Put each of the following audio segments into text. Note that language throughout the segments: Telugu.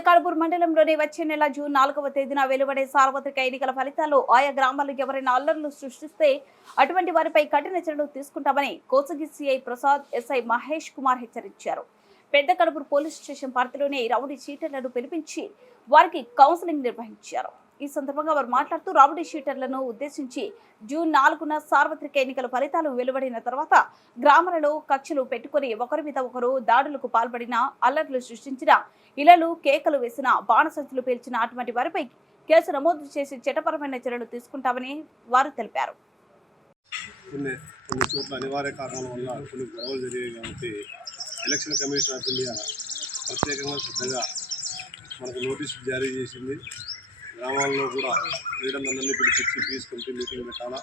పెద్దకడుపూరు మండలంలోని వచ్చే నెల జూన్ 4వ తేదీన వెలువడే సార్వత్రిక ఎన్నికల ఫలితాల్లో ఆయా గ్రామాల్లో ఎవరైనా అల్లర్లు సృష్టిస్తే అటువంటి వారిపై కఠిన చర్యలు తీసుకుంటామని కోసగి సిఐ ప్రసాద్ ఎస్ఐ మహేష్ కుమార్ హెచ్చరించారు. పెద్దకడుపూరు పోలీస్ స్టేషన్ పరిధిలోని రౌడీ షీటర్లను పిలిపించి వారికి కౌన్సిలింగ్ నిర్వహించారు. ఈ సందర్భంగా వారు మాట్లాడుతూ రౌడీ షీటర్లను ఉద్దేశించి జూన్ 4న సార్వత్రిక ఎన్నికల ఫలితాలు వెలువడిన తర్వాత గ్రామాలలో కక్షలు పెట్టుకుని ఒకరి మీద ఒకరు దాడులకు పాల్పడిన, అల్లర్లు సృష్టించిన, ఇళ్లలు కేకలు వేసిన, బాణసంచులు పేల్చిన అటువంటి వారిపై కేసు నమోదు చేసి చట్టపరమైన చర్యలు తీసుకుంటామని వారు తెలిపారు. కొన్ని చోట్ల అనివార్య కారణాల వల్ల కొన్ని గొడవలు జరిగాయి కాబట్టి ఎలక్షన్ కమిషన్ ఆఫ్ ఇండియా ప్రత్యేకంగా శ్రద్ధగా మనకు నోటీసులు జారీ చేసింది. గ్రామాల్లో కూడా లీడర్లందరినీ పిలిపించి పీస్ కమిటీ మీటింగ్ పెట్టాలా,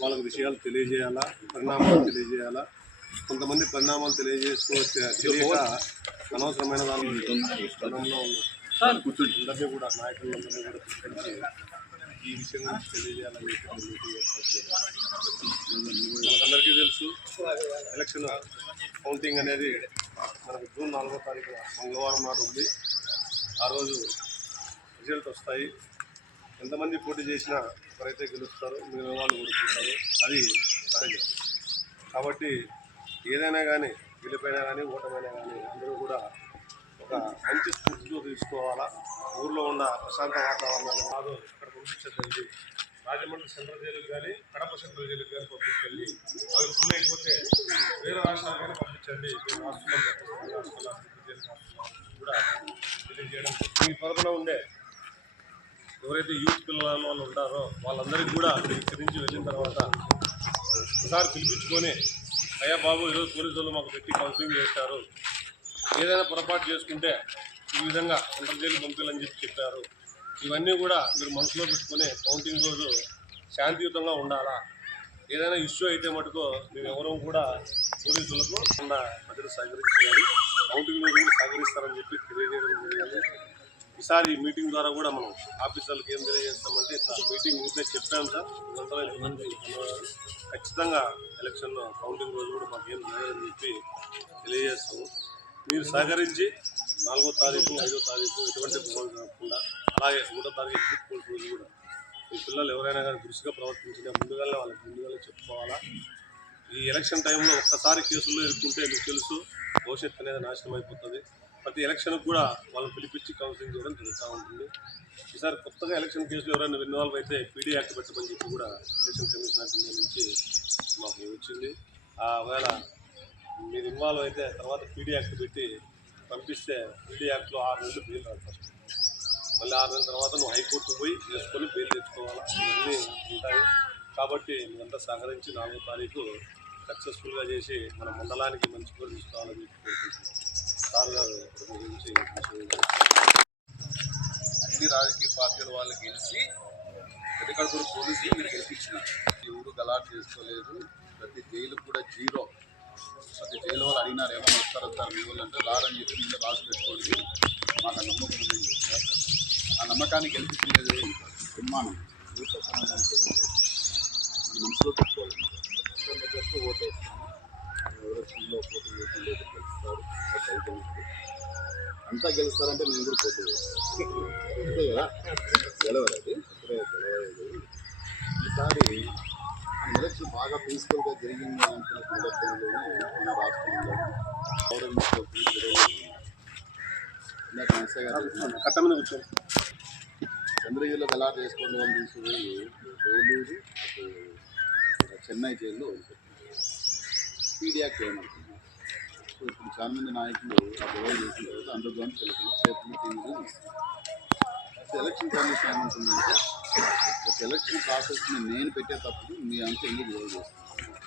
వాళ్ళకి విషయాలు తెలియజేయాలా, పరిణామాలు తెలియజేయాలా. కొంతమంది పరిణామాలు తెలియక అనవసరమైన స్థలంలో ఉన్న అందరినీ కూడా నాయకులందరినీ కూడా పిలిపించి ఈ విషయం గురించి తెలియజేయాలని మీటింగ్ ఏర్పాటు చేయాలి. మనకందరికీ తెలుసు, ఎలక్షన్ కౌంటింగ్ అనేది మనకు జూన్ 4వ తారీఖున మంగళవారం నాడు ఉంది. ఆ రోజు రిజల్ట్ వస్తాయి. ఎంతమంది పోటీ చేసినా ఎవరైతే గెలుస్తారో మిగిలిన వాళ్ళు ఓడిపోతారు. అది సహజం. కాబట్టి ఏదైనా కానీ గెలిపోయినా కానీ ఓటమైనా కానీ అందరూ కూడా ఒక మంచి స్ఫూర్తితో తీసుకోవాలా. ఊర్లో ఉన్న ప్రశాంత వాతావరణాన్ని కాదు ఇక్కడ పంపించద్దండి. రాజమండ్రి సెంట్రల్ జైలుకి కానీ కడప సెంట్రల్ జైలుకి కానీ పంపించండి. అవి ఫుల్ అయిపోతే వేరే రాష్ట్రాలు కానీ పంపించండి. రాష్ట్రాలు కూడా తెలియజేయడం. ఈ తరపున ఉండే ఎవరైతే యూత్ పిల్లల వాళ్ళు ఉంటారో వాళ్ళందరికీ కూడా ఇక్కడి నుంచి వెళ్ళిన తర్వాత ఒకసారి పిలిపించుకొని, అయ్యా బాబు ఈరోజు పోలీసు వాళ్ళు మాకు పెట్టి కౌన్సిలింగ్ చేశారు, ఏదైనా పొరపాటు చేసుకుంటే ఈ విధంగా సెంట్రల్ జైలు పంపించాలని చెప్పారు. ఇవన్నీ కూడా మీరు మనసులో పెట్టుకొని కౌంటింగ్ రోజు శాంతియుతంగా ఉండాలా. ఏదైనా ఇష్యూ అయితే మటుకు మేము ఎవరూ కూడా పోలీసులకు ప్రజలు సహకరించారు, కౌంటింగ్ రోజు కూడా సహకరిస్తారని చెప్పి తెలియజేయడం జరిగింది. ఈసారి ఈ మీటింగ్ ద్వారా కూడా మనం ఆఫీసర్లకు ఏం తెలియజేస్తామంటే, మీటింగ్ ఊరికే చెప్పాము సార్, ఖచ్చితంగా ఎలక్షన్ కౌంటింగ్ రోజు కూడా మాకు ఏం జరగదని చెప్పి తెలియజేస్తాము. మీరు సహకరించి 4వ తారీఖు 5వ తారీఖు ఎటువంటి గొడవలు జరగకుండా, అలాగే 3వ తారీఖు ఎగ్జిట్ పోల్ రోజు కూడా ఈ పిల్లలు ఎవరైనా కానీ దురుసుగా ప్రవర్తించినా వాళ్ళకి ముందుగానే చెప్పుకోవాలా. ఈ ఎలక్షన్ టైంలో ఒక్కసారి కేసుల్లో ఇరుక్కుంటే మీకు తెలుసు భవిష్యత్తు అనేది నాశనం అయిపోతుంది. ప్రతి ఎలక్షన్కి కూడా వాళ్ళని పిలిపించి కౌన్సిలింగ్ చేయడం జరుగుతూ ఉంటుంది. ఈసారి కొత్తగా ఎలక్షన్ కేసులు ఎవరైనా ఇన్వాల్వ్ అయితే పీడీ యాక్ట్ పెట్టమని చెప్పి కూడా ఎలక్షన్ కమిషన్ ఆఫ్ ఇండియా నుంచి మాకు వచ్చింది. ఒకవేళ మీరు ఇన్వాల్వ్ అయితే తర్వాత పీడీ యాక్ట్ పెట్టి పంపిస్తే పీడీ యాక్ట్లో 6 నెలలు బెయిల్ రాదు. ఫస్ట్ మళ్ళీ 6 నెలల తర్వాత నువ్వు హైకోర్టుకు పోయి చేసుకొని బెయిల్ తెచ్చుకోవాలా. ఇవన్నీ ఉంటాయి. కాబట్టి మీరంతా సహకరించి 4వ తారీఖు సక్సెస్ఫుల్గా చేసి మన మండలానికి మంచి పేరు తీసుకోవాలని చెప్పి కోరుకుంటున్నాం. సార్ గారు గురించి అన్ని రాజకీయ పార్టీల వాళ్ళు గెలిచి పెద్దకడుపూరు పోలీసులు మీరు గెలిపించినారు. ఎవరు గలాట్ చేసుకోలేదు. ప్రతి జైలు కూడా జీరో. ప్రతి జైలు వాళ్ళు అడిగినారు ఏమైనా వస్తారో సార్ మీ వాళ్ళు అంటే రారని చెప్పి ముందు రాసి పెట్టుకోండి. మాకు ఆ నమ్మకం ఉందని చెప్పారు. ఆ నమ్మకాన్ని గెలిపించలేదు నిర్మాణం మనసులో పెట్టుకోవాలి. దగ్గరకు ఓటు వేస్తాను, ఎలక్షన్లో పోటీ చేసిన గెలుస్తారు, అంతా గెలుస్తారంటే నేను కూడా పోటీ చేస్తాను. అంతే కదా, గెలవరు. అది ఇప్పుడే గెలవలేదు. ఈసారి ఎలక్షన్ బాగా పీస్ఫుల్గా జరిగింది అనుకున్న సందర్భంలోనే మన రాష్ట్రంలో కట్టమని కూర్చోండి. చంద్రగిరిలో గలాట్ వేసుకొని వాళ్ళు తీసుకుపోయి వేలూరు చెన్నై జైల్లో పీడీ యాక్ట్ ఏమంటున్నారు. సో ఇప్పుడు చాలా మంది నాయకులు ఆ గొడవ చేసిన తర్వాత అండర్ గ్రౌండ్ చేతులు ఎలక్షన్ కమిషన్ ఏమంటుందంటే ఒక ఎలక్షన్ ప్రాసెస్ని నేను పెట్టేటప్పుడు మీ అంతా ఎందుకు గొడవ చేస్తున్నాను.